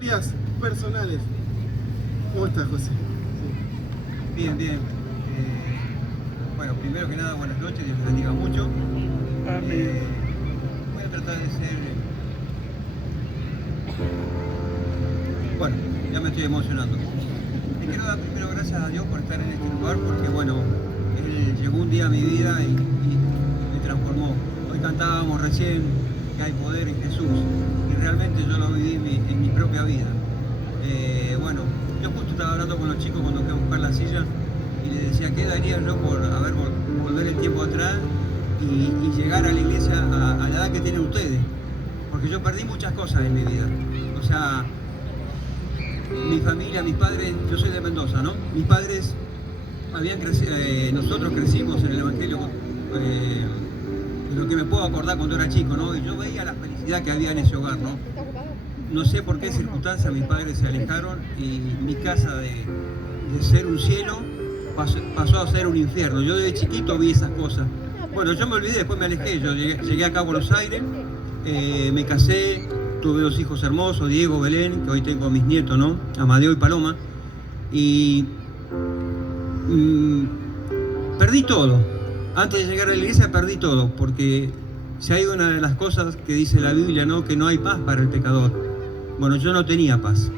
Historias personales. ¿Cómo estás, José? Bien, bien. Bueno, primero que nada, buenas noches, Dios les bendiga mucho. Voy a tratar de ser... Bueno, ya me estoy emocionando. Le quiero dar primero gracias a Dios por estar en este lugar, porque bueno, Él llegó un día a mi vida y me transformó. Hoy cantábamos recién que hay poder en Jesús, y realmente yo lo viví en mi propia vida. Bueno, yo justo estaba hablando con los chicos cuando fui a buscar la silla y les decía, ¿qué daría yo por volver el tiempo atrás y llegar a la iglesia a la edad que tienen ustedes? Porque yo perdí muchas cosas en mi vida. O sea, mi familia, mis padres, yo soy de Mendoza, ¿no? Mis padres habían crecido, nosotros crecimos en el Evangelio, de lo que me puedo acordar cuando era chico, ¿no? Y yo veía la felicidad que había en ese hogar, ¿no? No sé por qué circunstancias mis padres se alejaron y mi casa de ser un cielo pasó a ser un infierno. Yo de chiquito vi esas cosas. Bueno, yo me olvidé, después me alejé. Yo llegué acá a Buenos Aires, me casé, tuve dos hijos hermosos, Diego, Belén, que hoy tengo a mis nietos, ¿no? Amadeo y Paloma. Y perdí todo. Antes de llegar a la iglesia perdí todo, porque si hay una de las cosas que dice la Biblia, ¿no? Que no hay paz para el pecador. Bueno, yo no tenía paz.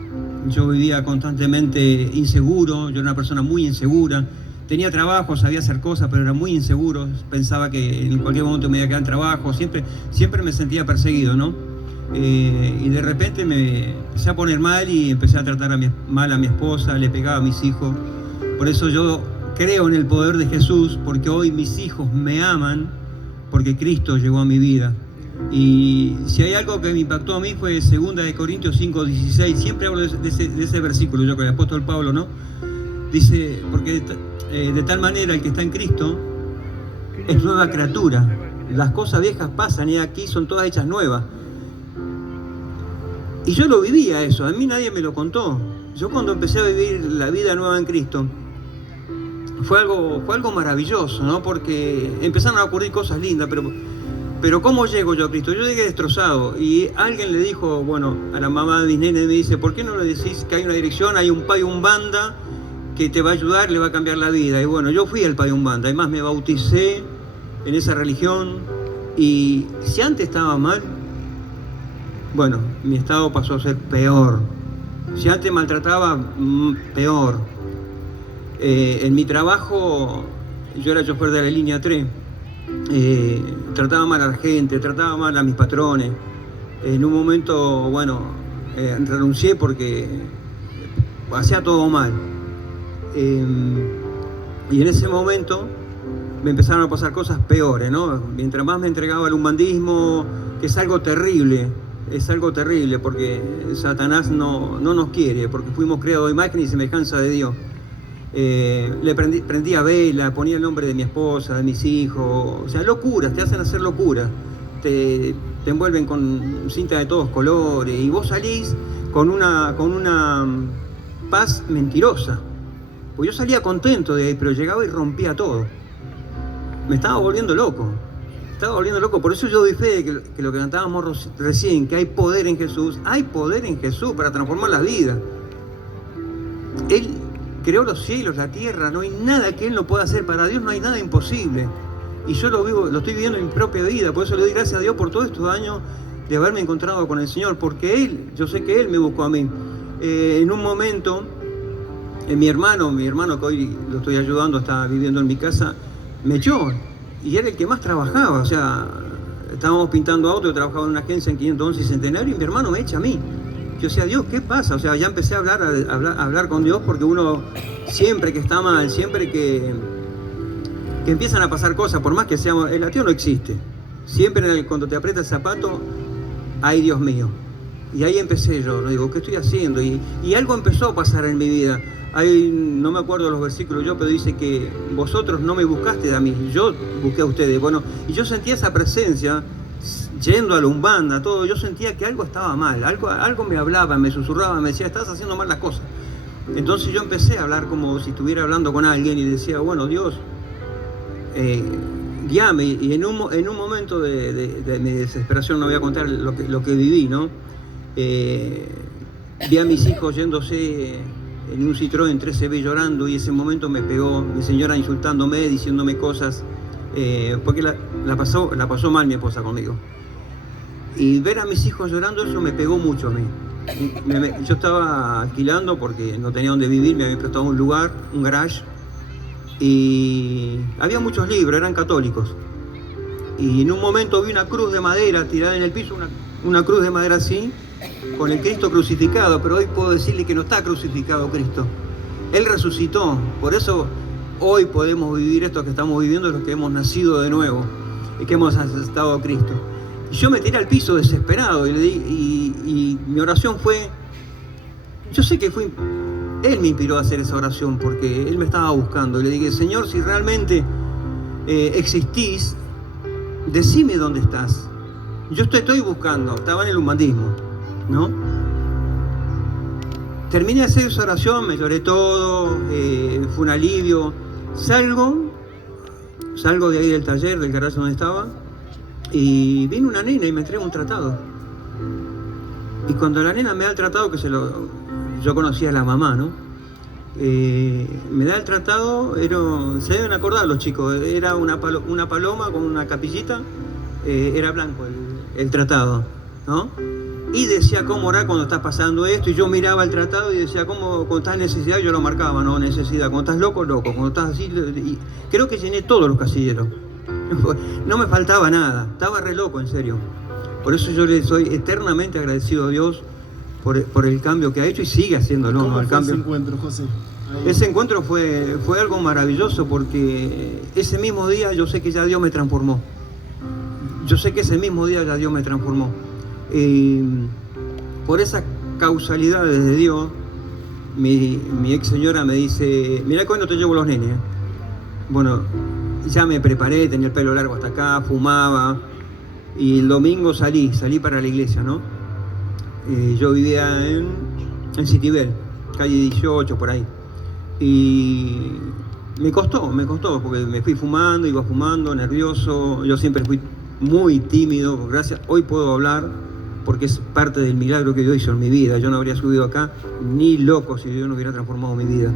Yo vivía constantemente inseguro, yo era una persona muy insegura. Tenía trabajo, sabía hacer cosas, pero era muy inseguro. Pensaba que en cualquier momento me iba a quedar en trabajo. Siempre me sentía perseguido, ¿no? Y de repente me empecé a poner mal y empecé a tratar mal a mi esposa, le pegaba a mis hijos. Por eso yo creo en el poder de Jesús, porque hoy mis hijos me aman, porque Cristo llegó a mi vida. Y si hay algo que me impactó a mí fue 2 Corintios 5:16. Siempre hablo de ese versículo, yo con el apóstol Pablo, ¿no? Dice, porque de tal manera el que está en Cristo es nueva criatura. Las cosas viejas pasan y aquí son todas hechas nuevas. Y yo lo vivía eso, a mí nadie me lo contó. Yo cuando empecé a vivir la vida nueva en Cristo, fue algo maravilloso, ¿no? Porque empezaron a ocurrir cosas lindas, pero ¿cómo llego yo a Cristo? Yo llegué destrozado y alguien le dijo, bueno, a la mamá de mis nenes, me dice, ¿por qué no le decís que hay una dirección, hay un Payumbanda que te va a ayudar, le va a cambiar la vida? Y bueno, yo fui al Payumbanda, además me bauticé en esa religión, y si antes estaba mal, bueno, mi estado pasó a ser peor. Si antes maltrataba, peor. En mi trabajo, yo era chofer de la línea 3. Trataba mal a la gente, trataba mal a mis patrones. En un momento, bueno, renuncié porque hacía todo mal. Y en ese momento me empezaron a pasar cosas peores, ¿no? Mientras más me entregaba al umbandismo, que es algo terrible, porque Satanás no nos quiere, porque fuimos creados a imagen y semejanza de Dios. Le prendía vela, ponía el nombre de mi esposa, de mis hijos, o sea, locuras, te hacen hacer locuras, te envuelven con cinta de todos colores y vos salís con una paz mentirosa. Pues yo salía contento de ahí, pero llegaba y rompía todo. Me estaba volviendo loco, por eso yo doy fe de que lo que cantábamos recién, que hay poder en Jesús para transformar las vidas. Él creó los cielos, la tierra, no hay nada que Él no pueda hacer. Para Dios no hay nada imposible. Y yo lo estoy viviendo en mi propia vida. Por eso le doy gracias a Dios por todos estos años de haberme encontrado con el Señor. Porque yo sé que Él me buscó a mí. En un momento, mi hermano que hoy lo estoy ayudando, está viviendo en mi casa, me echó. Y era el que más trabajaba. O sea, estábamos pintando autos, yo trabajaba en una agencia en 511 y Centenario, y mi hermano me echa a mí. Yo decía, Dios, ¿qué pasa? O sea, ya empecé a hablar con Dios, porque uno siempre que está mal, siempre que empiezan a pasar cosas, por más que sea, el ateo no existe. Siempre cuando te aprieta el zapato, ay Dios mío. Y ahí empecé yo, ¿no? Digo, ¿qué estoy haciendo? Y algo empezó a pasar en mi vida. No me acuerdo los versículos pero dice que vosotros no me buscaste a mí, yo busqué a ustedes. Bueno, y yo sentía esa presencia. Yendo a la Umbanda, todo, yo sentía que algo estaba mal, algo me hablaba, me susurraba, me decía, estás haciendo mal las cosas. Entonces yo empecé a hablar como si estuviera hablando con alguien y decía, bueno, Dios, guíame. Y en un momento de mi desesperación, no voy a contar lo que viví, ¿no? vi a mis hijos yéndose en un Citroën 13B llorando, y ese momento me pegó, mi señora insultándome, diciéndome cosas, porque la pasó mal mi esposa conmigo. Y ver a mis hijos llorando, eso me pegó mucho a mí. Yo estaba alquilando porque no tenía dónde vivir, me habían prestado un lugar, un garage, y había muchos libros, eran católicos. Y en un momento vi una cruz de madera tirada en el piso, una cruz de madera así, con el Cristo crucificado, pero hoy puedo decirle que no está crucificado Cristo. Él resucitó, por eso hoy podemos vivir esto que estamos viviendo, los que hemos nacido de nuevo y que hemos aceptado a Cristo. Y yo me tiré al piso desesperado y mi oración fue, yo sé que Él me inspiró a hacer esa oración porque Él me estaba buscando. Y le dije, Señor, si realmente existís, decime dónde estás. Yo te estoy buscando. Estaba en el umbandismo, ¿no? Terminé de hacer esa oración, me lloré todo, fue un alivio. Salgo de ahí del taller, del garaje donde estaba, y vino una nena y me entrega un tratado. Y cuando la nena me da el tratado, yo conocía a la mamá, ¿no? Me da el tratado, se deben acordar los chicos, era una paloma con una capillita, era blanco el tratado, ¿no? Y decía cómo orar cuando estás pasando esto, y yo miraba el tratado y decía cómo cuando estás en necesidad, yo lo marcaba, ¿no? Necesidad, cuando estás loco, cuando estás así, y creo que llené todos los casilleros. No me faltaba nada, estaba re loco, en serio. Por eso yo le soy eternamente agradecido a Dios por el cambio que ha hecho y sigue haciéndolo, ¿no? El cambio. Ese encuentro, José? Ese encuentro fue algo maravilloso porque ese mismo día yo sé que ya Dios me transformó. Yo sé que ese mismo día ya Dios me transformó. Por esa causalidad desde Dios, mi ex señora me dice, mirá que hoy no te llevo los nenes. Bueno, ya me preparé, tenía el pelo largo hasta acá, fumaba, y el domingo salí para la iglesia, ¿no? Yo vivía en Citibel, calle 18, por ahí. Y me costó, porque me fui fumando, iba fumando, nervioso. Yo siempre fui muy tímido, gracias. Hoy puedo hablar porque es parte del milagro que Dios hizo en mi vida. Yo no habría subido acá ni loco si Dios no hubiera transformado mi vida.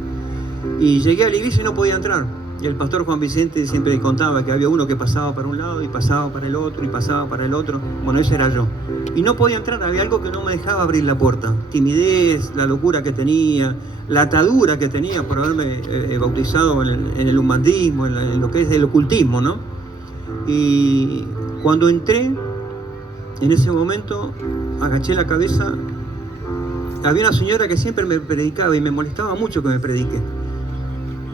Y llegué a la iglesia y no podía entrar. Y el pastor Juan Vicente siempre contaba que había uno que pasaba para un lado y pasaba para el otro y pasaba para el otro. Bueno, ese era yo. Y no podía entrar, había algo que no me dejaba abrir la puerta. Timidez, la locura que tenía, la atadura que tenía por haberme bautizado en el umbandismo, en lo que es el ocultismo, ¿no? Y cuando entré, en ese momento, agaché la cabeza. Había una señora que siempre me predicaba y me molestaba mucho que me predique.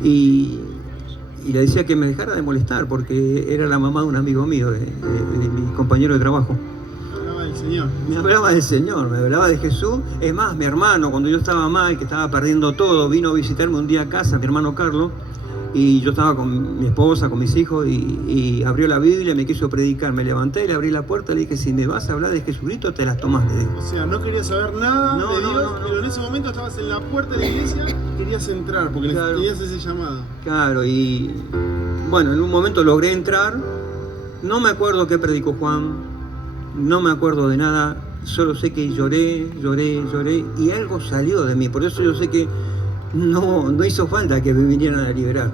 Y le decía que me dejara de molestar porque era la mamá de un amigo mío, de mi compañero de trabajo. Hablaba del Señor. Me hablaba del Señor, me hablaba de Jesús. Es más, mi hermano, cuando yo estaba mal, que estaba perdiendo todo, vino a visitarme un día a casa, mi hermano Carlos, y yo estaba con mi esposa, con mis hijos, y abrió la Biblia, me quiso predicar. Me levanté, le abrí la puerta, le dije, si me vas a hablar de Jesucristo, te las tomás, le dije. O sea, no querías saber nada de Dios, pero en ese momento estabas en la puerta de la iglesia y querías entrar, porque tenías ese llamado. Claro, y bueno, en un momento logré entrar. No me acuerdo qué predicó Juan, no me acuerdo de nada, solo sé que lloré, y algo salió de mí. Por eso yo sé que no hizo falta que me vinieran a liberar,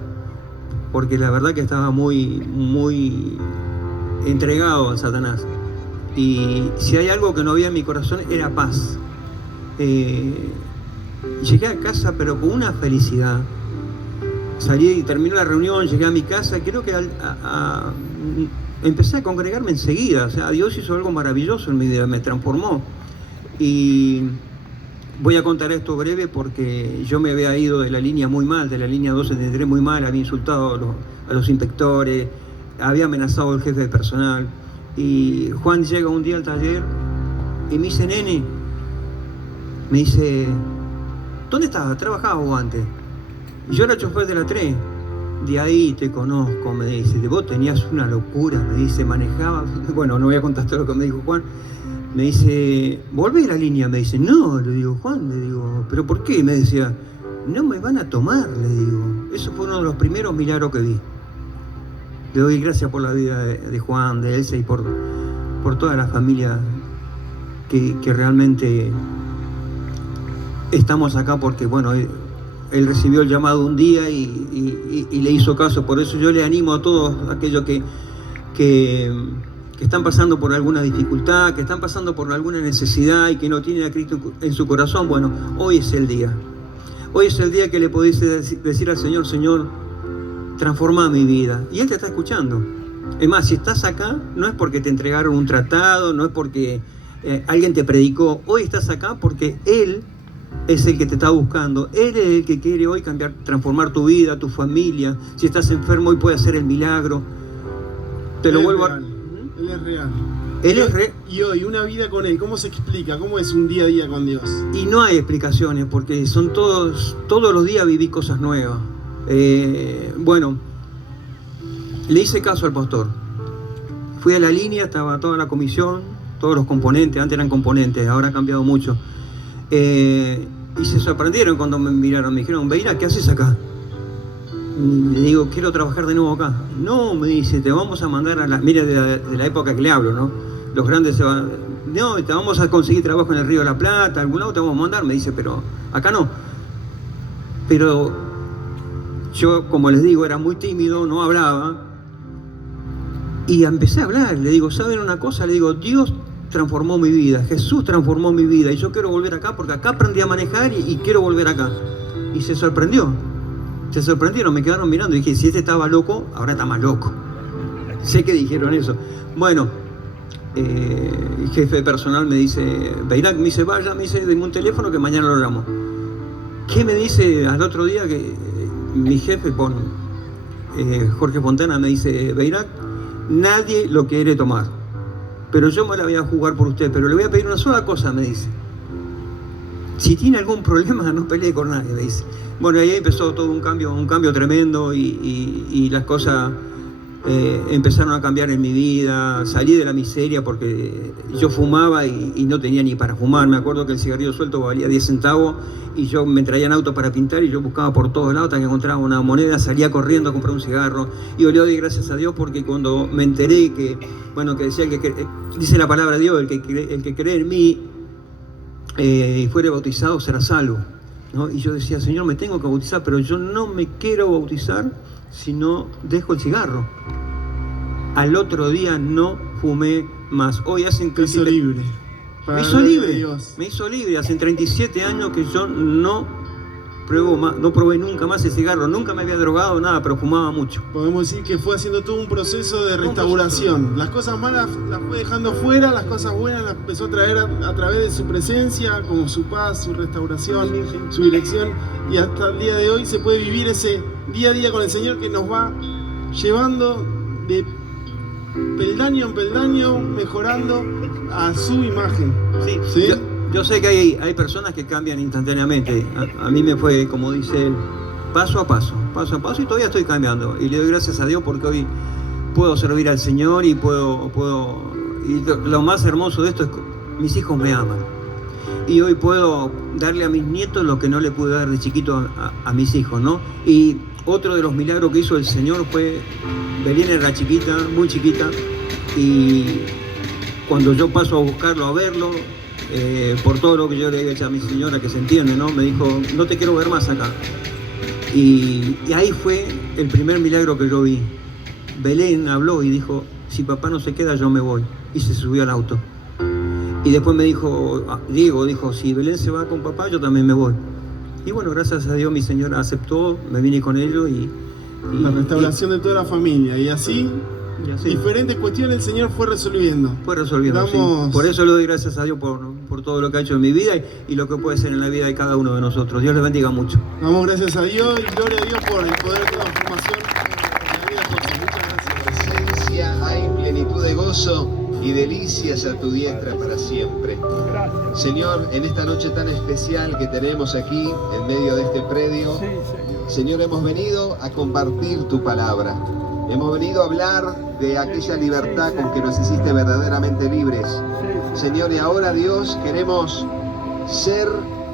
porque la verdad que estaba muy entregado a Satanás. Y si hay algo que no había en mi corazón era paz. Llegué a casa pero con una felicidad. Salí y terminó la reunión, llegué a mi casa, creo que empecé a congregarme enseguida. O sea, Dios hizo algo maravilloso en mi vida, me transformó. Y voy a contar esto breve porque yo me había ido de la línea muy mal, de la línea 273 muy mal, había insultado a los inspectores, había amenazado al jefe de personal. Y Juan llega un día al taller y me dice, nene, me dice, ¿dónde estabas? ¿Trabajabas vos antes? Y yo era chofer de la 3. De ahí te conozco, me dice, vos tenías una locura, me dice, manejabas. Bueno, no voy a contar todo lo que me dijo Juan. Me dice, volvé a la línea, me dice, no, le digo, Juan, le digo, ¿pero por qué? Me decía, no me van a tomar, le digo. Eso fue uno de los primeros milagros que vi. Le doy gracias por la vida de Juan, de Elsa y por toda la familia que realmente estamos acá porque, bueno, él recibió el llamado un día y le hizo caso. Por eso yo le animo a todos aquellos que están pasando por alguna dificultad, que están pasando por alguna necesidad y que no tienen a Cristo en su corazón. Bueno, hoy es el día. Hoy es el día que le podés decir al Señor: Señor, transforma mi vida. Y Él te está escuchando. Es más, si estás acá, no es porque te entregaron un tratado, no es porque alguien te predicó. Hoy estás acá porque Él es el que te está buscando. Él es el que quiere hoy cambiar, transformar tu vida, tu familia. Si estás enfermo, hoy puede hacer el milagro. Te lo vuelvo a... Él es real. Él es real. Y hoy, una vida con Él, ¿cómo se explica? ¿Cómo es un día a día con Dios? Y no hay explicaciones, porque son todos los días viví cosas nuevas. Bueno, le hice caso al pastor. Fui a la línea, estaba toda la comisión, todos los componentes. Antes eran componentes, ahora ha cambiado mucho. Y se sorprendieron cuando me miraron. Me dijeron: Beira, ¿qué haces acá? Y le digo: quiero trabajar de nuevo acá. No, me dice, te vamos a mandar a la... Mira, de la época que le hablo, ¿no? Los grandes se van... No, te vamos a conseguir trabajo en el Río de la Plata, algún lado te vamos a mandar. Me dice, pero acá no. Pero yo, como les digo, era muy tímido, no hablaba. Y empecé a hablar. Le digo, ¿saben una cosa? Le digo, Dios transformó mi vida, Jesús transformó mi vida, y yo quiero volver acá porque acá aprendí a manejar y quiero volver acá. Y se sorprendieron, me quedaron mirando y dije, si este estaba loco, ahora está más loco. Sé que dijeron eso. Bueno, el jefe de personal me dice, Beirac, me dice, vaya, me dice, deme un teléfono que mañana lo hablamos. ¿Qué me dice al otro día? Que mi jefe, Jorge Fontana, me dice, Beirac, nadie lo quiere tomar, pero yo me la voy a jugar por usted, pero le voy a pedir una sola cosa, me dice. Si tiene algún problema, no pelee con nadie, me dice. Bueno, ahí empezó todo un cambio tremendo y las cosas empezaron a cambiar en mi vida. Salí de la miseria porque yo fumaba y no tenía ni para fumar. Me acuerdo que el cigarrillo suelto valía 10 centavos y yo me traían auto para pintar y yo buscaba por todos lados hasta que encontraba una moneda, salía corriendo a comprar un cigarro. Y yo le doy gracias a Dios porque cuando me enteré que, bueno, que decía dice la palabra de Dios, el que cree en mí y fuere bautizado será salvo, ¿no? Y yo decía, Señor, me tengo que bautizar, pero yo no me quiero bautizar si no dejo el cigarro. Al otro día no fumé más. Hoy hacen... Me hizo libre. Me hizo libre. Hace 37 años que yo no probé nunca más el cigarro. Nunca me había drogado, nada, pero fumaba mucho. Podemos decir que fue haciendo todo un proceso de restauración. Las cosas malas las fue dejando fuera, las cosas buenas las empezó a traer a través de su presencia, como su paz, su restauración, su dirección. Y hasta el día de hoy se puede vivir ese día a día con el Señor que nos va llevando de peldaño en peldaño, mejorando a su imagen. Sí. Yo sé que hay personas que cambian instantáneamente. A mí me fue, como dice él, paso a paso, y todavía estoy cambiando. Y le doy gracias a Dios porque hoy puedo servir al Señor y y lo más hermoso de esto es que mis hijos me aman. Y hoy puedo darle a mis nietos lo que no le pude dar de chiquito a mis hijos, ¿no? Y otro de los milagros que hizo el Señor fue, Belén era chiquita, muy chiquita, y cuando yo paso a buscarlo, a verlo, por todo lo que yo le había hecho a mi señora, que se entiende, ¿no? Me dijo, no te quiero ver más acá. Y ahí fue el primer milagro que yo vi. Belén habló y dijo, si papá no se queda, yo me voy. Y se subió al auto. Y después me dijo, Diego dijo, si Belén se va con papá, yo también me voy. Y bueno, gracias a Dios mi señora aceptó, me vine con ellos y la restauración de toda la familia. Y así, diferentes cuestiones el Señor fue resolviendo. Sí. Por eso le doy gracias a Dios por todo lo que ha hecho en mi vida y lo que puede ser en la vida de cada uno de nosotros. Dios les bendiga mucho. Damos gracias a Dios y gloria a Dios por el poder de transformación en la vida de José. Muchas gracias. Presencia hay plenitud de gozo y delicias a tu diestra para siempre. Gracias. Señor, en esta noche tan especial que tenemos aquí en medio de este predio, Señor, hemos venido a compartir tu palabra. Hemos venido a hablar de aquella libertad con que nos hiciste verdaderamente libres. Señor, y ahora, Dios, queremos ser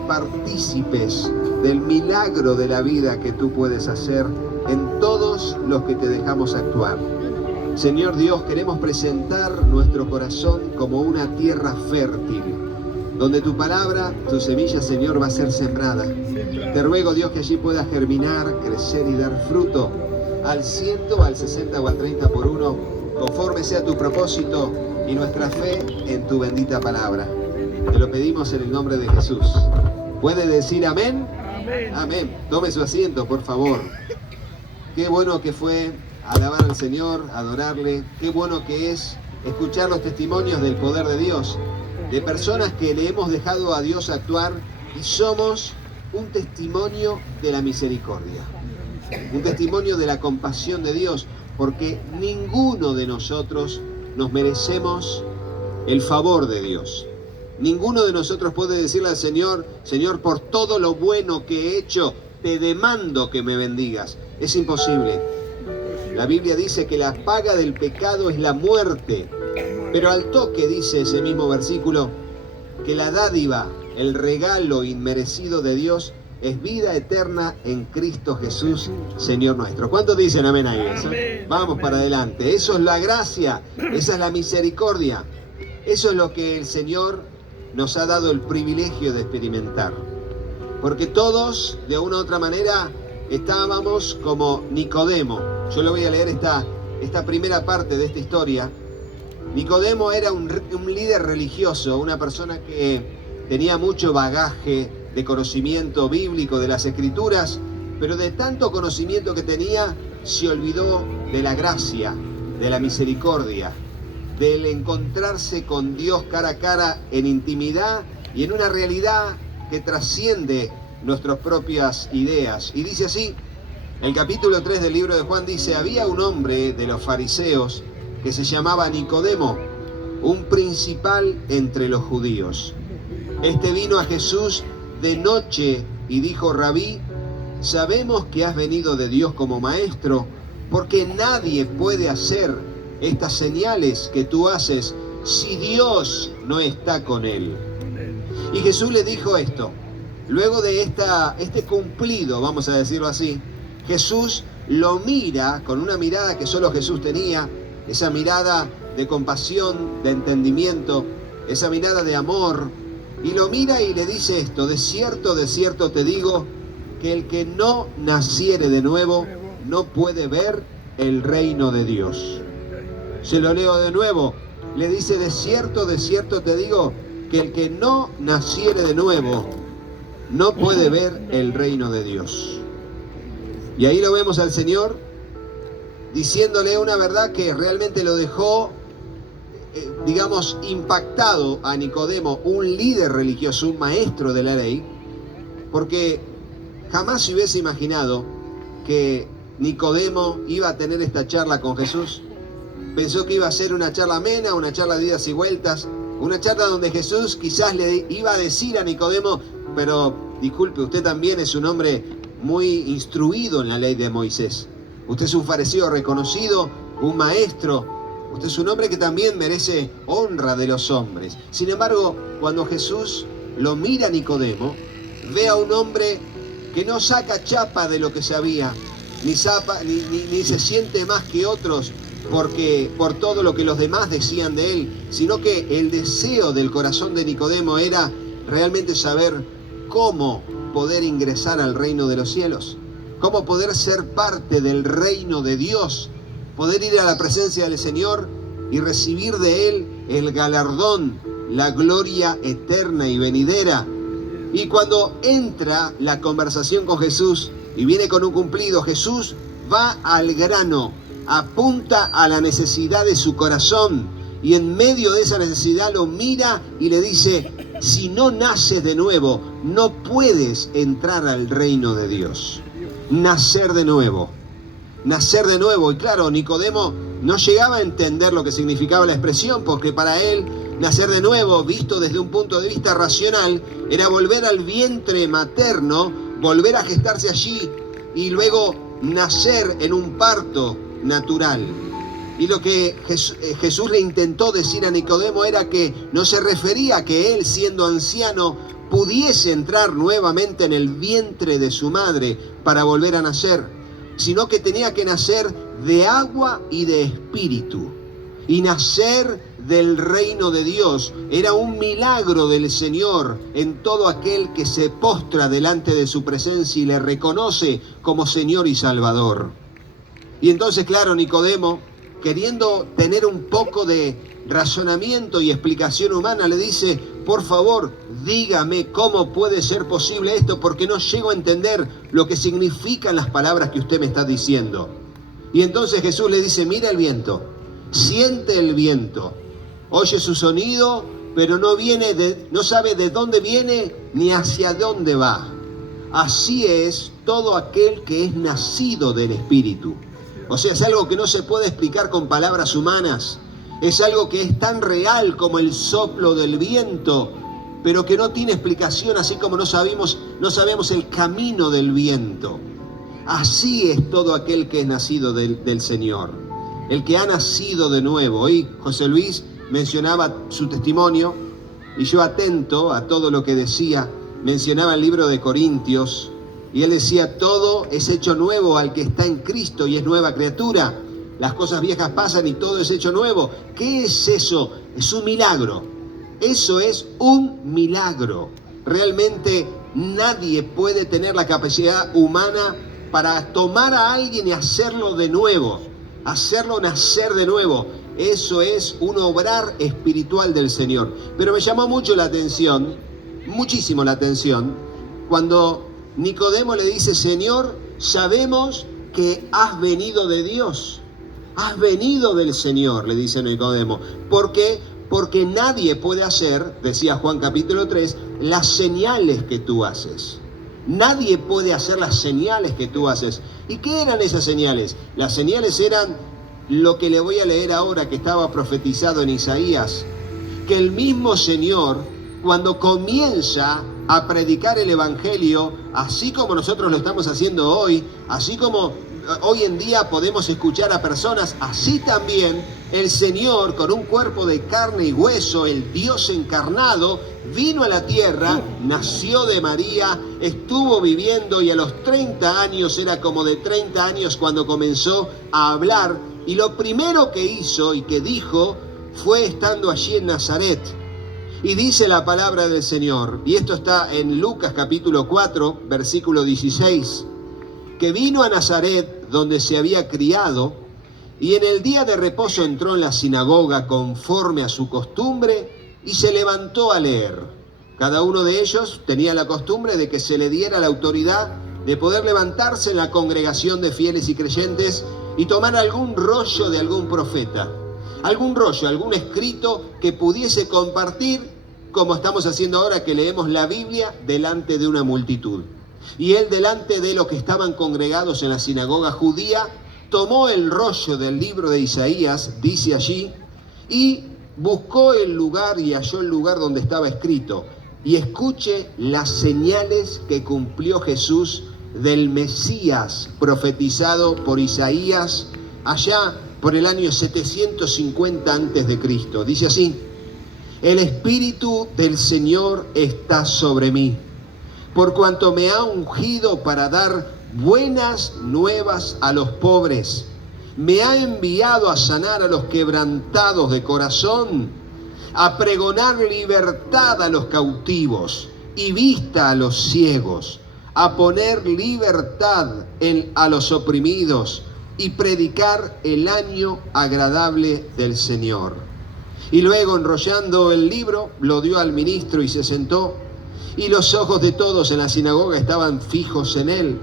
partícipes del milagro de la vida que tú puedes hacer en todos los que te dejamos actuar. Señor Dios, queremos presentar nuestro corazón como una tierra fértil, donde tu palabra, tu semilla, Señor, va a ser sembrada. Te ruego, Dios, que allí pueda germinar, crecer y dar fruto al 100, al 60 o al 30 por uno, conforme sea tu propósito y nuestra fe en tu bendita palabra. Te lo pedimos en el nombre de Jesús. ¿Puede decir amén? Amén. Amén. Tome su asiento, por favor. Qué bueno que fue alabar al Señor, adorarle. Qué bueno que es escuchar los testimonios del poder de Dios, de personas que le hemos dejado a Dios actuar y somos un testimonio de la misericordia, un testimonio de la compasión de Dios, porque ninguno de nosotros nos merecemos el favor de Dios. Ninguno de nosotros puede decirle al Señor: Señor, por todo lo bueno que he hecho, te demando que me bendigas. Es imposible. La Biblia dice que la paga del pecado es la muerte, pero al toque dice ese mismo versículo que la dádiva, el regalo inmerecido de Dios, es vida eterna en Cristo Jesús, Señor nuestro. ¿Cuántos dicen amén a eso? Vamos para adelante. Eso es la gracia, esa es la misericordia. Eso es lo que el Señor nos ha dado el privilegio de experimentar. Porque todos, de una u otra manera, estábamos como Nicodemo. Yo le voy a leer esta primera parte de esta historia. Nicodemo era un líder religioso, una persona que tenía mucho bagaje de conocimiento bíblico de las Escrituras, pero de tanto conocimiento que tenía, se olvidó de la gracia, de la misericordia, del encontrarse con Dios cara a cara en intimidad y en una realidad que trasciende nuestras propias ideas. Y dice así, el capítulo 3 del libro de Juan dice: había un hombre de los fariseos que se llamaba Nicodemo, un principal entre los judíos. Este vino a Jesús de noche y dijo: Rabí, sabemos que has venido de Dios como maestro, porque nadie puede hacer estas señales que tú haces si Dios no está con él. Y Jesús le dijo esto. Luego de este cumplido, vamos a decirlo así, Jesús lo mira con una mirada que solo Jesús tenía, esa mirada de compasión, de entendimiento, esa mirada de amor, y lo mira y le dice esto: de cierto te digo, que el que no naciere de nuevo no puede ver el reino de Dios. Se lo leo de nuevo, le dice: de cierto te digo, que el que no naciere de nuevo no puede ver el reino de Dios. Y ahí lo vemos al Señor diciéndole una verdad que realmente lo dejó, digamos, impactado a Nicodemo, un líder religioso, un maestro de la ley, porque jamás se hubiese imaginado que Nicodemo iba a tener esta charla con Jesús. Pensó que iba a ser una charla amena, una charla de idas y vueltas, una charla donde Jesús quizás le iba a decir a Nicodemo: pero disculpe, usted también es un hombre muy instruido en la ley de Moisés. Usted es un fariseo reconocido, un maestro. Usted es un hombre que también merece honra de los hombres. Sin embargo, cuando Jesús lo mira a Nicodemo, ve a un hombre que no saca chapa de lo que sabía, ni se siente más que otros por todo lo que los demás decían de él, sino que el deseo del corazón de Nicodemo era realmente saber cómo poder ingresar al reino de los cielos, cómo poder ser parte del reino de Dios, poder ir a la presencia del Señor y recibir de Él el galardón, la gloria eterna y venidera. Y cuando entra la conversación con Jesús y viene con un cumplido, Jesús va al grano, apunta a la necesidad de su corazón y en medio de esa necesidad lo mira y le dice: si no naces de nuevo, no puedes entrar al reino de Dios. Nacer de nuevo. Nacer de nuevo. Y claro, Nicodemo no llegaba a entender lo que significaba la expresión, porque para él nacer de nuevo, visto desde un punto de vista racional, era volver al vientre materno, volver a gestarse allí y luego nacer en un parto natural. Y lo que Jesús le intentó decir a Nicodemo era que no se refería a que él, siendo anciano, pudiese entrar nuevamente en el vientre de su madre para volver a nacer, sino que tenía que nacer de agua y de espíritu, y nacer del reino de Dios, era un milagro del Señor en todo aquel que se postra delante de su presencia y le reconoce como Señor y Salvador. Y entonces, claro, Nicodemo, queriendo tener un poco de razonamiento y explicación humana, le dice: por favor, dígame cómo puede ser posible esto, porque no llego a entender lo que significan las palabras que usted me está diciendo. Y entonces Jesús le dice: mira el viento, siente el viento, oye su sonido, pero no sabe de dónde viene ni hacia dónde va. Así es todo aquel que es nacido del Espíritu. O sea, es algo que no se puede explicar con palabras humanas. Es algo que es tan real como el soplo del viento, pero que no tiene explicación, así como no sabemos el camino del viento. Así es todo aquel que es nacido del Señor, el que ha nacido de nuevo. Hoy José Luis mencionaba su testimonio y yo, atento a todo lo que decía, mencionaba el libro de Corintios y él decía: todo es hecho nuevo al que está en Cristo y es nueva criatura. Las cosas viejas pasan y todo es hecho nuevo. ¿Qué es eso? Es un milagro. Eso es un milagro. Realmente nadie puede tener la capacidad humana para tomar a alguien y hacerlo de nuevo, hacerlo nacer de nuevo. Eso es un obrar espiritual del Señor. Pero me llamó mucho la atención, muchísimo la atención, cuando Nicodemo le dice: Señor, sabemos que has venido de Dios. Has venido del Señor, le dice Nicodemo. ¿Por qué? Porque nadie puede hacer, decía Juan capítulo 3, las señales que tú haces. Nadie puede hacer las señales que tú haces. ¿Y qué eran esas señales? Las señales eran lo que le voy a leer ahora, que estaba profetizado en Isaías. Que el mismo Señor, cuando comienza a predicar el Evangelio, así como nosotros lo estamos haciendo hoy, así como hoy en día podemos escuchar a personas, así también el Señor, con un cuerpo de carne y hueso, el Dios encarnado, vino a la tierra, nació de María, estuvo viviendo y a los 30 años, era como de 30 años cuando comenzó a hablar, y lo primero que hizo y que dijo fue estando allí en Nazaret. Y dice la palabra del Señor, y esto está en Lucas capítulo 4, versículo 16, que vino a Nazaret, donde se había criado, y en el día de reposo entró en la sinagoga conforme a su costumbre y se levantó a leer. Cada uno de ellos tenía la costumbre de que se le diera la autoridad de poder levantarse en la congregación de fieles y creyentes y tomar algún rollo de algún profeta, algún rollo, algún escrito que pudiese compartir, como estamos haciendo ahora que leemos la Biblia delante de una multitud. Y él, delante de los que estaban congregados en la sinagoga judía, tomó el rollo del libro de Isaías, dice allí, y buscó el lugar y halló el lugar donde estaba escrito: y escuche las señales que cumplió Jesús del Mesías profetizado por Isaías allá por el año 750 a.C. Dice así: el Espíritu del Señor está sobre mí, por cuanto me ha ungido para dar buenas nuevas a los pobres. Me ha enviado a sanar a los quebrantados de corazón, a pregonar libertad a los cautivos y vista a los ciegos, a poner libertad a los oprimidos y predicar el año agradable del Señor. Y luego, enrollando el libro, lo dio al ministro y se sentó, y los ojos de todos en la sinagoga estaban fijos en él.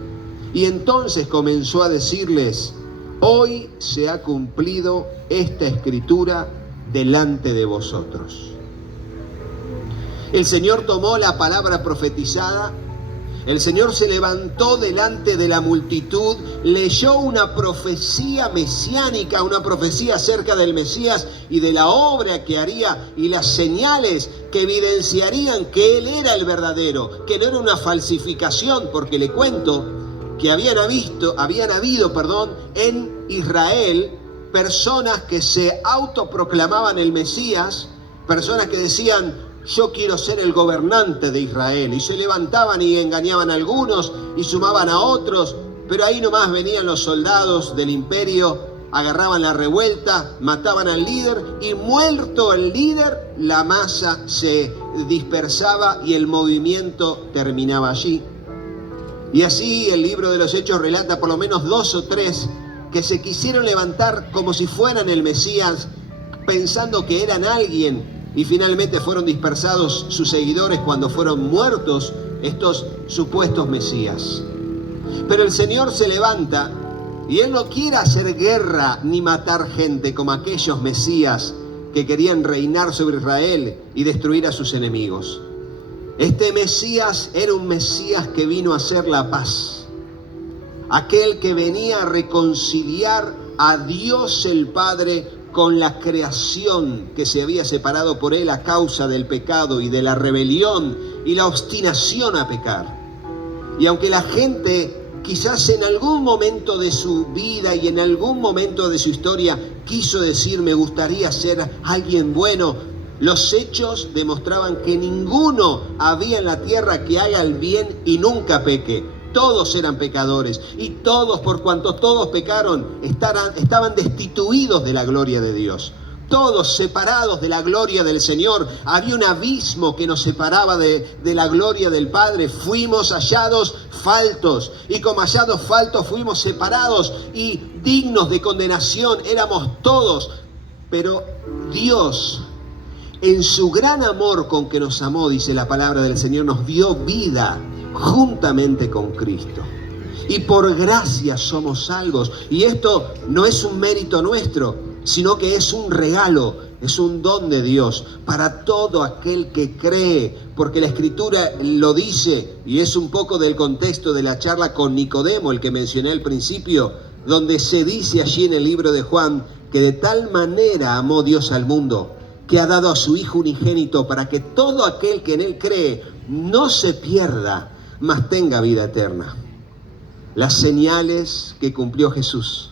Y entonces comenzó a decirles: hoy se ha cumplido esta escritura delante de vosotros. El Señor tomó la palabra profetizada, el Señor se levantó delante de la multitud, leyó una profecía mesiánica, una profecía acerca del Mesías y de la obra que haría y las señales que evidenciarían que Él era el verdadero, que no era una falsificación, porque le cuento que habían habido en Israel personas que se autoproclamaban el Mesías, personas que decían: yo quiero ser el gobernante de Israel, y se levantaban y engañaban a algunos y sumaban a otros, pero ahí nomás venían los soldados del imperio agarraban la revuelta, mataban al líder y muerto el líder, la masa se dispersaba y el movimiento terminaba allí. Y así el libro de los Hechos relata por lo menos 2 o 3 que se quisieron levantar como si fueran el Mesías, pensando que eran alguien, y finalmente fueron dispersados sus seguidores cuando fueron muertos estos supuestos Mesías. Pero el Señor se levanta y Él no quiere hacer guerra ni matar gente como aquellos Mesías que querían reinar sobre Israel y destruir a sus enemigos. Este Mesías era un Mesías que vino a hacer la paz. Aquel que venía a reconciliar a Dios el Padre con la creación que se había separado por Él a causa del pecado y de la rebelión y la obstinación a pecar. Y aunque la gente quizás en algún momento de su vida y en algún momento de su historia quiso decir, me gustaría ser alguien bueno, los hechos demostraban que ninguno había en la tierra que haga el bien y nunca peque. Todos eran pecadores y todos, por cuanto todos pecaron, estaban destituidos de la gloria de Dios. Todos separados de la gloria del Señor. Había un abismo que nos separaba de la gloria del Padre. Fuimos hallados faltos y como hallados faltos fuimos separados y dignos de condenación. Éramos todos. Pero Dios, en su gran amor con que nos amó, dice la palabra del Señor, nos dio vida juntamente con Cristo. Y por gracia somos salvos. Y esto no es un mérito nuestro, sino que es un regalo, es un don de Dios para todo aquel que cree, porque la Escritura lo dice, y es un poco del contexto de la charla con Nicodemo, el que mencioné al principio, donde se dice allí en el libro de Juan, que de tal manera amó Dios al mundo, que ha dado a su Hijo unigénito para que todo aquel que en Él cree no se pierda, mas tenga vida eterna. Las señales que cumplió Jesús.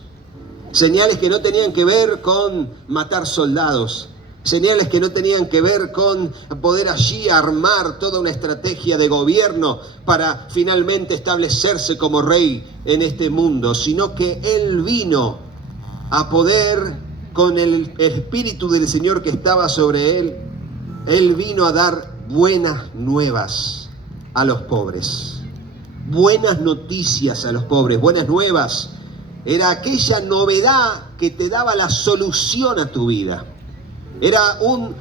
Señales que no tenían que ver con matar soldados. Señales que no tenían que ver con poder allí armar toda una estrategia de gobierno para finalmente establecerse como rey en este mundo, sino que Él vino a poder, con el Espíritu del Señor que estaba sobre Él, Él vino a dar buenas nuevas a los pobres. Buenas noticias a los pobres, buenas nuevas. Era aquella novedad que te daba la solución a tu vida.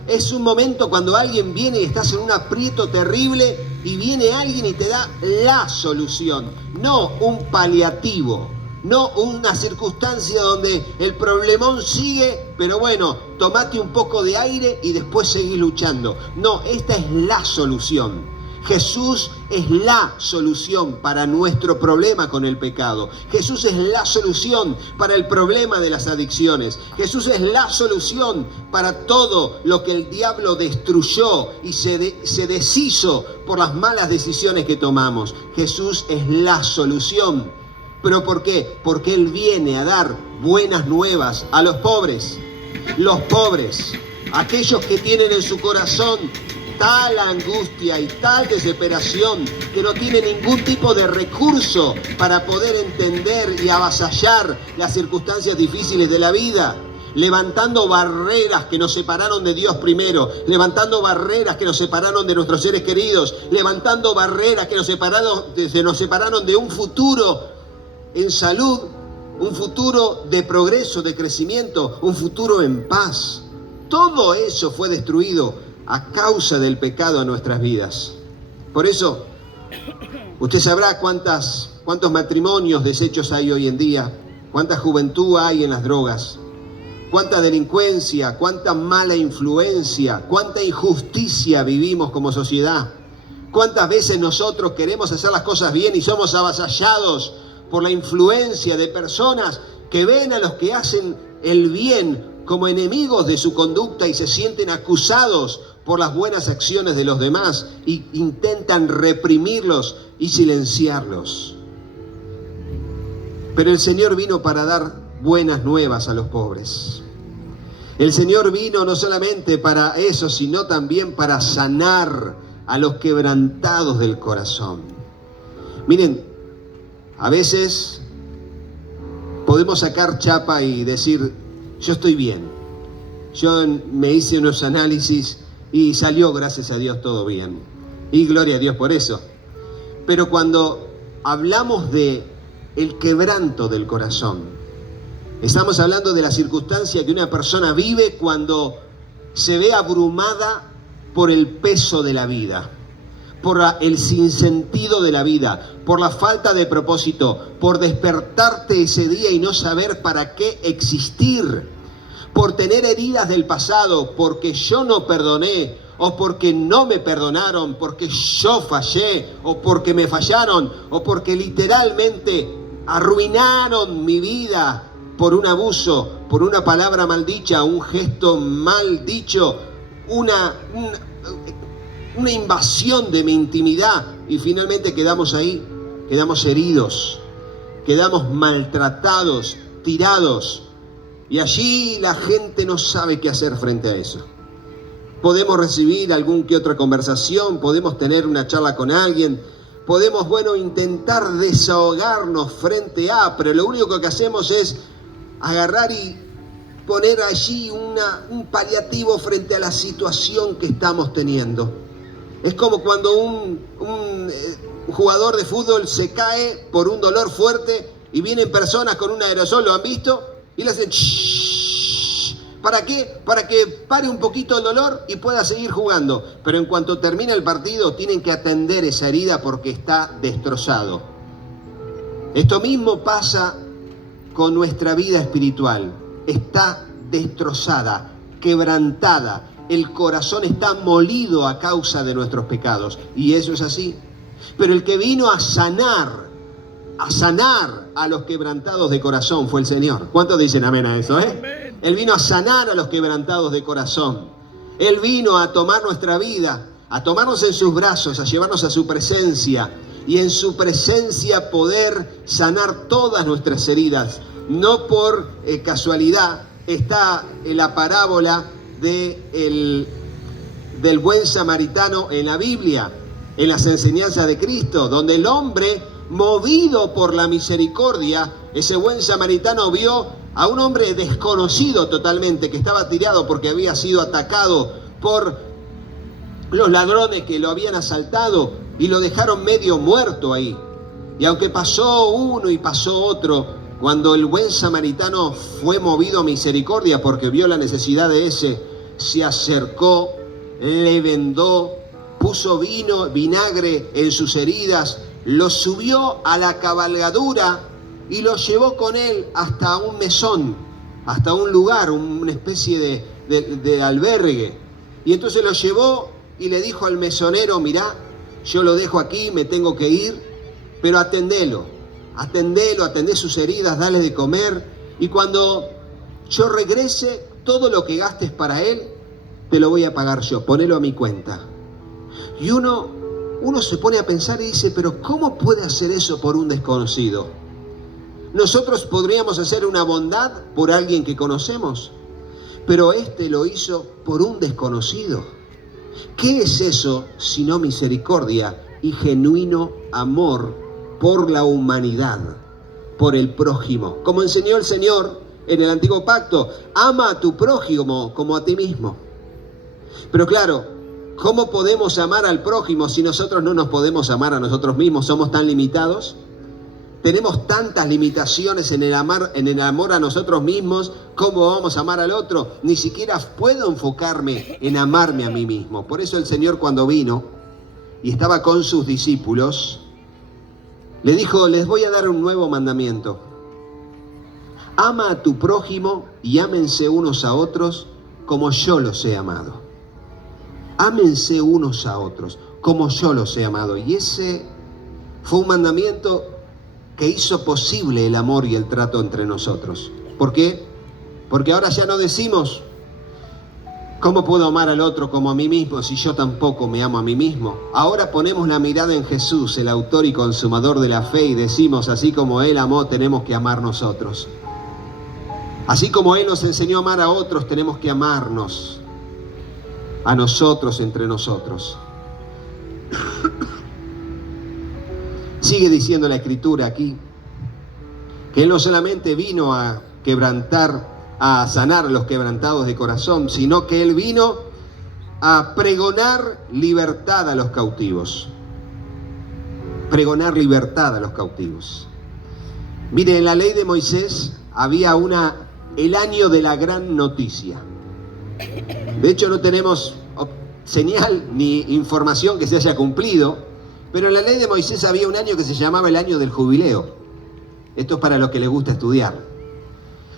Es un momento cuando alguien viene y estás en un aprieto terrible y viene alguien y te da la solución, no un paliativo, no una circunstancia donde el problemón sigue, pero bueno, tomate un poco de aire y después seguí luchando. No, esta es la solución. Jesús es la solución para nuestro problema con el pecado. Jesús es la solución para el problema de las adicciones. Jesús es la solución para todo lo que el diablo destruyó y se deshizo por las malas decisiones que tomamos. Jesús es la solución. ¿Pero por qué? Porque Él viene a dar buenas nuevas a los pobres. Los pobres, aquellos que tienen en su corazón tal angustia y tal desesperación que no tiene ningún tipo de recurso para poder entender y avasallar las circunstancias difíciles de la vida, levantando barreras que nos separaron de Dios primero, levantando barreras que nos separaron de nuestros seres queridos, levantando barreras que nos separaron de un futuro en salud, un futuro de progreso, de crecimiento, un futuro en paz. Todo eso fue destruido a causa del pecado en nuestras vidas. Por eso, usted sabrá cuántos matrimonios deshechos hay hoy en día, cuánta juventud hay en las drogas, cuánta delincuencia, cuánta mala influencia, cuánta injusticia vivimos como sociedad. Cuántas veces nosotros queremos hacer las cosas bien y somos avasallados por la influencia de personas que ven a los que hacen el bien como enemigos de su conducta y se sienten acusados por las buenas acciones de los demás e intentan reprimirlos y silenciarlos. Pero el Señor vino para dar buenas nuevas a los pobres. El Señor vino no solamente para eso, sino también para sanar a los quebrantados del corazón. Miren, a veces podemos sacar chapa y decir, yo estoy bien. Yo me hice unos análisis y salió, gracias a Dios, todo bien. Y gloria a Dios por eso. Pero cuando hablamos de el quebranto del corazón, estamos hablando de la circunstancia que una persona vive cuando se ve abrumada por el peso de la vida, por el sinsentido de la vida, por la falta de propósito, por despertarte ese día y no saber para qué existir, por tener heridas del pasado, porque yo no perdoné, o porque no me perdonaron, porque yo fallé, o porque me fallaron, o porque literalmente arruinaron mi vida por un abuso, por una palabra maldicha, un gesto mal dicho, una invasión de mi intimidad, y finalmente quedamos ahí, quedamos heridos, quedamos maltratados, tirados, y allí la gente no sabe qué hacer frente a eso. Podemos recibir algún que otra conversación, podemos tener una charla con alguien, podemos, intentar desahogarnos frente a, pero lo único que hacemos es agarrar y poner allí un paliativo frente a la situación que estamos teniendo. Es como cuando un jugador de fútbol se cae por un dolor fuerte y vienen personas con un aerosol, ¿lo han visto? Y le hacen shhh. ¿Para qué? Para que pare un poquito el dolor y pueda seguir jugando. Pero en cuanto termina el partido, tienen que atender esa herida porque está destrozado. Esto mismo pasa con nuestra vida espiritual. Está destrozada, quebrantada. El corazón está molido a causa de nuestros pecados. Y eso es así. Pero el que vino a sanar a los quebrantados de corazón fue el Señor. ¿Cuántos dicen amén a eso, Él vino a sanar a los quebrantados de corazón. Él vino a tomar nuestra vida, a tomarnos en sus brazos, a llevarnos a su presencia y en su presencia poder sanar todas nuestras heridas. No por casualidad está la parábola del buen samaritano en la Biblia, en las enseñanzas de Cristo, donde el hombre, movido por la misericordia, ese buen samaritano vio a un hombre desconocido totalmente, que estaba tirado porque había sido atacado por los ladrones que lo habían asaltado y lo dejaron medio muerto ahí. Y aunque pasó uno y pasó otro, cuando el buen samaritano fue movido a misericordia porque vio la necesidad de ese, se acercó, le vendó, puso vinagre en sus heridas, lo subió a la cabalgadura y lo llevó con él hasta un mesón, hasta un lugar, una especie de albergue. Y entonces lo llevó y le dijo al mesonero, mirá, yo lo dejo aquí, me tengo que ir, pero atendé sus heridas, dale de comer, y cuando yo regrese, todo lo que gastes para él, te lo voy a pagar yo, ponelo a mi cuenta. Y uno se pone a pensar y dice, pero ¿cómo puede hacer eso por un desconocido? Nosotros podríamos hacer una bondad por alguien que conocemos, pero este lo hizo por un desconocido. ¿Qué es eso sino misericordia y genuino amor por la humanidad, por el prójimo? Como enseñó el Señor en el Antiguo Pacto, ama a tu prójimo como a ti mismo. Pero claro, ¿cómo podemos amar al prójimo si nosotros no nos podemos amar a nosotros mismos? ¿Somos tan limitados? Tenemos tantas limitaciones en el amor a nosotros mismos. ¿Cómo vamos a amar al otro? Ni siquiera puedo enfocarme en amarme a mí mismo. Por eso el Señor, cuando vino y estaba con sus discípulos, le dijo, les voy a dar un nuevo mandamiento. Ama a tu prójimo y ámense unos a otros como yo los he amado. Ámense unos a otros como yo los he amado. Y ese fue un mandamiento que hizo posible el amor y el trato entre nosotros. ¿Por qué? Porque ahora ya no decimos, ¿cómo puedo amar al otro como a mí mismo si yo tampoco me amo a mí mismo? Ahora ponemos la mirada en Jesús, el autor y consumador de la fe, y decimos, así como Él amó, tenemos que amar nosotros. Así como Él nos enseñó a amar a otros, tenemos que amarnos a nosotros entre nosotros. Sigue diciendo la Escritura aquí, que Él no solamente vino a sanar a los quebrantados de corazón, sino que Él vino a pregonar libertad a los cautivos. Pregonar libertad a los cautivos. Mire, en la ley de Moisés había el año de la gran noticia. De hecho, no tenemos señal ni información que se haya cumplido, pero en la ley de Moisés había un año que se llamaba el año del jubileo. Esto es para los que les gusta estudiar.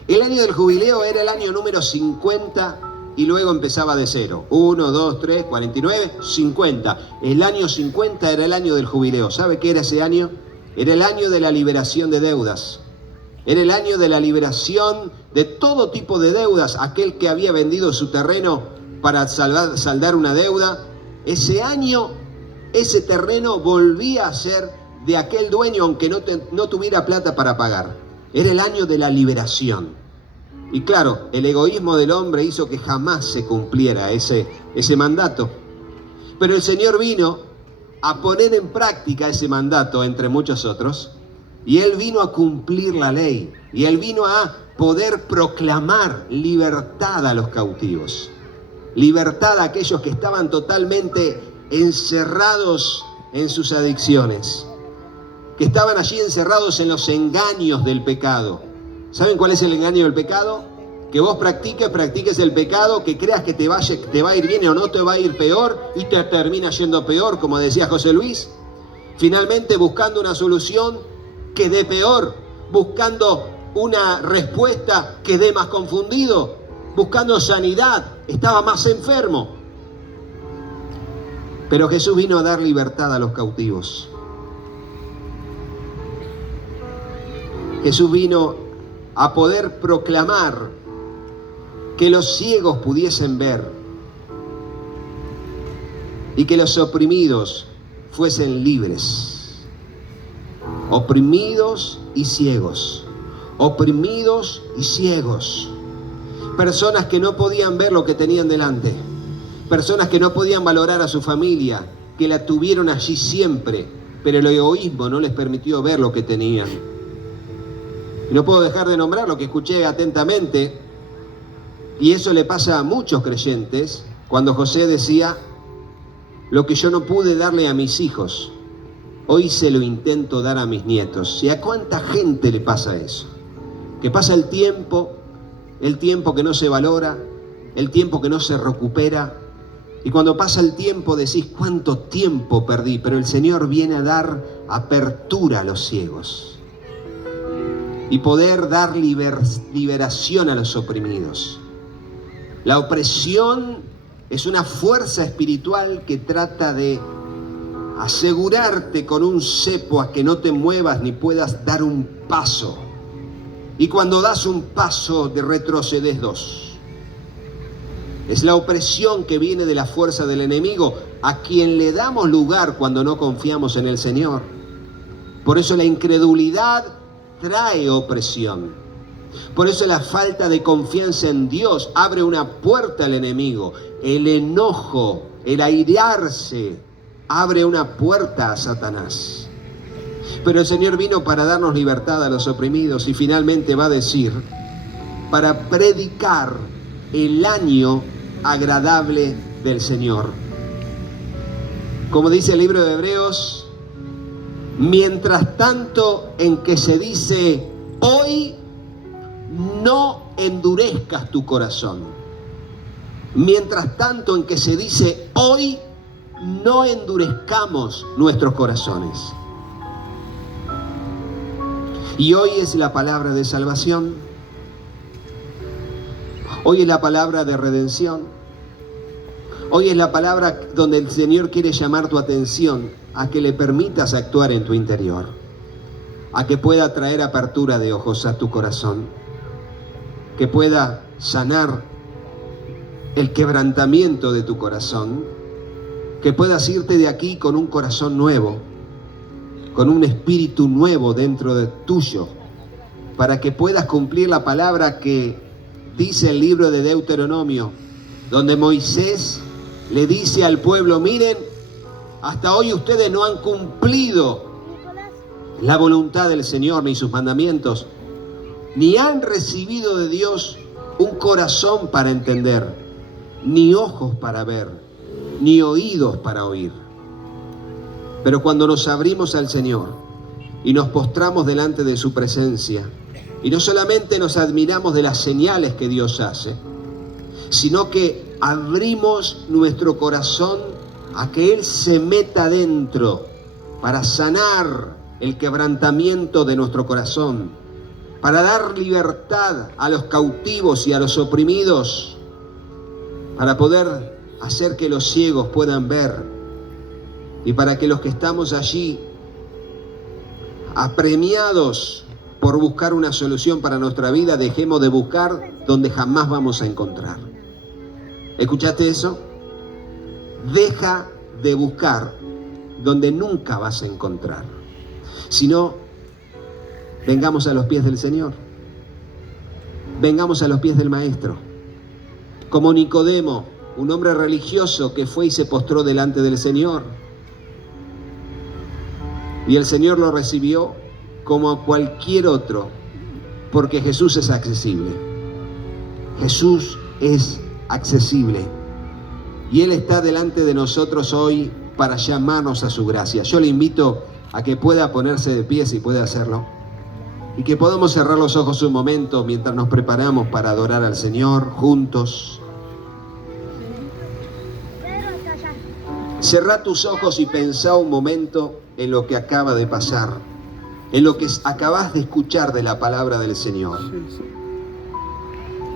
El año del jubileo era el año número 50 y luego empezaba de cero. 1, 2, 3, 49, 50. El año 50 era el año del jubileo. ¿Sabe qué era ese año? Era el año de la liberación de deudas. Era el año de la liberación de todo tipo de deudas. Aquel que había vendido su terreno para saldar una deuda, ese año, ese terreno volvía a ser de aquel dueño aunque no tuviera plata para pagar. Era el año de la liberación. Y claro, el egoísmo del hombre hizo que jamás se cumpliera ese mandato. Pero el Señor vino a poner en práctica ese mandato, entre muchos otros, y Él vino a cumplir la ley, y Él vino a poder proclamar libertad a los cautivos, libertad a aquellos que estaban totalmente encerrados en sus adicciones, que estaban allí encerrados en los engaños del pecado. ¿Saben cuál es el engaño del pecado? Que vos practiques el pecado, que creas que te va a ir bien o no te va a ir peor, y te termina yendo peor, como decía José Luis. Finalmente buscando una solución que dé peor, buscando una respuesta que dé más confundido, buscando sanidad, estaba más enfermo. Pero Jesús vino a dar libertad a los cautivos. Jesús vino a poder proclamar que los ciegos pudiesen ver y que los oprimidos fuesen libres. Oprimidos y ciegos. Oprimidos y ciegos. Personas que no podían ver lo que tenían delante. Personas que no podían valorar a su familia, que la tuvieron allí siempre, pero el egoísmo no les permitió ver lo que tenían. Y no puedo dejar de nombrar lo que escuché atentamente, y eso le pasa a muchos creyentes, cuando José decía: lo que yo no pude darle a mis hijos, hoy se lo intento dar a mis nietos. ¿Y a cuánta gente le pasa eso? Que pasa el tiempo que no se valora, el tiempo que no se recupera, y cuando pasa el tiempo decís: ¿cuánto tiempo perdí? Pero el Señor viene a dar apertura a los ciegos y poder dar liberación a los oprimidos. La opresión es una fuerza espiritual que trata de asegurarte con un cepo a que no te muevas ni puedas dar un paso. Y cuando das un paso, te retrocedes dos. Es la opresión que viene de la fuerza del enemigo, a quien le damos lugar cuando no confiamos en el Señor. Por eso la incredulidad trae opresión. Por eso la falta de confianza en Dios abre una puerta al enemigo. El enojo, el airarse, abre una puerta a Satanás. Pero el Señor vino para darnos libertad a los oprimidos, y finalmente va a decir, para predicar el año agradable del Señor. Como dice el libro de Hebreos, mientras tanto en que se dice hoy, no endurezcas tu corazón. Mientras tanto en que se dice hoy, no endurezcamos nuestros corazones. Y hoy es la palabra de salvación. Hoy es la palabra de redención. Hoy es la palabra donde el Señor quiere llamar tu atención a que le permitas actuar en tu interior, a que pueda traer apertura de ojos a tu corazón, que pueda sanar el quebrantamiento de tu corazón, que puedas irte de aquí con un corazón nuevo, con un espíritu nuevo dentro de tuyo, para que puedas cumplir la palabra que dice el libro de Deuteronomio, donde Moisés le dice al pueblo: miren, hasta hoy ustedes no han cumplido la voluntad del Señor ni sus mandamientos, ni han recibido de Dios un corazón para entender, ni ojos para ver, ni oídos para oír. Pero cuando nos abrimos al Señor y nos postramos delante de su presencia, y no solamente nos admiramos de las señales que Dios hace, sino que abrimos nuestro corazón a que Él se meta dentro para sanar el quebrantamiento de nuestro corazón, para dar libertad a los cautivos y a los oprimidos, para poder hacer que los ciegos puedan ver y para que los que estamos allí apremiados por buscar una solución para nuestra vida, dejemos de buscar donde jamás vamos a encontrar. ¿Escuchaste eso? Deja de buscar donde nunca vas a encontrar. Si no, vengamos a los pies del Señor. Vengamos a los pies del Maestro. Como Nicodemo, un hombre religioso que fue y se postró delante del Señor. Y el Señor lo recibió como a cualquier otro, porque Jesús es accesible. Jesús es accesible. Y Él está delante de nosotros hoy para llamarnos a su gracia. Yo le invito a que pueda ponerse de pie si puede hacerlo. Y que podamos cerrar los ojos un momento mientras nos preparamos para adorar al Señor juntos. Cerrá tus ojos y pensá un momento en lo que acaba de pasar, en lo que acabas de escuchar de la palabra del Señor.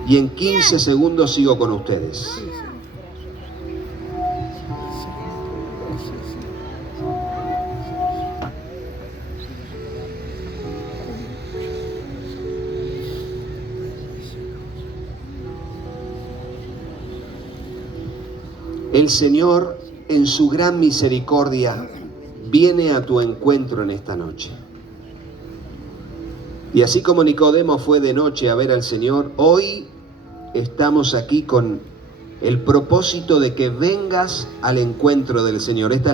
Y en 15 segundos sigo con ustedes. El Señor, en su gran misericordia, viene a tu encuentro en esta noche. Y así como Nicodemo fue de noche a ver al Señor, hoy estamos aquí con el propósito de que vengas al encuentro del Señor. Esta es